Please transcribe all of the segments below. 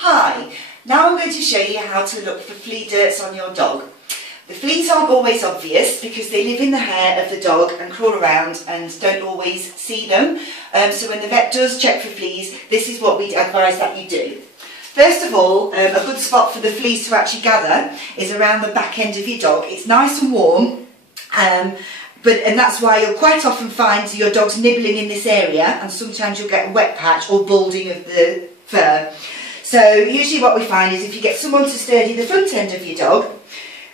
Hi, now I'm going to show you how to look for flea dirts on your dog. The fleas aren't always obvious because they live in the hair of the dog and crawl around and don't always see them. So when the vet does check for fleas, this is what we advise that you do. First of all, a good spot for the fleas to actually gather is around the back end of your dog. It's nice and warm, and that's why you'll quite often find your dog's nibbling in this area, and sometimes you'll get a wet patch or balding of the fur. So usually what we find is if you get someone to sturdy the front end of your dog,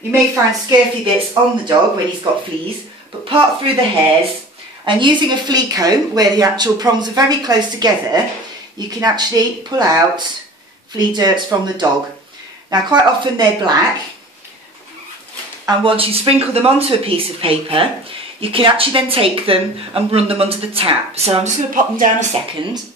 you may find scurfy bits on the dog when he's got fleas, but part through the hairs, and using a flea comb where the actual prongs are very close together, you can actually pull out flea dirts from the dog. Now quite often they're black, and once you sprinkle them onto a piece of paper, you can actually then take them and run them under the tap. So I'm just going to pop them down a second.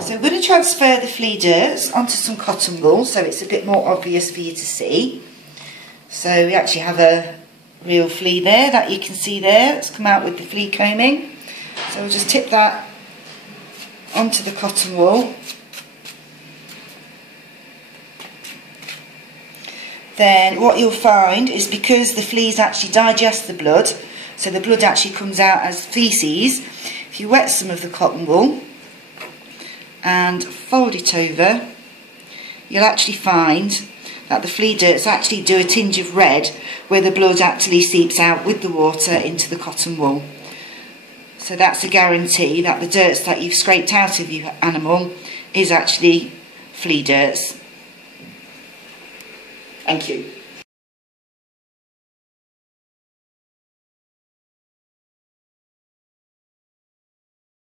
So I'm going to transfer the flea dirts onto some cotton wool so it's a bit more obvious for you to see. So we actually have a real flea there that you can see there. It's come out with the flea combing. So we'll just tip that onto the cotton wool. Then what you'll find is because the fleas actually digest the blood, so the blood actually comes out as faeces, if you wet some of the cotton wool and fold it over, you'll actually find that the flea dirts actually do a tinge of red where the blood actually seeps out with the water into the cotton wool. So that's a guarantee that the dirts that you've scraped out of your animal is actually flea dirts. Thank you.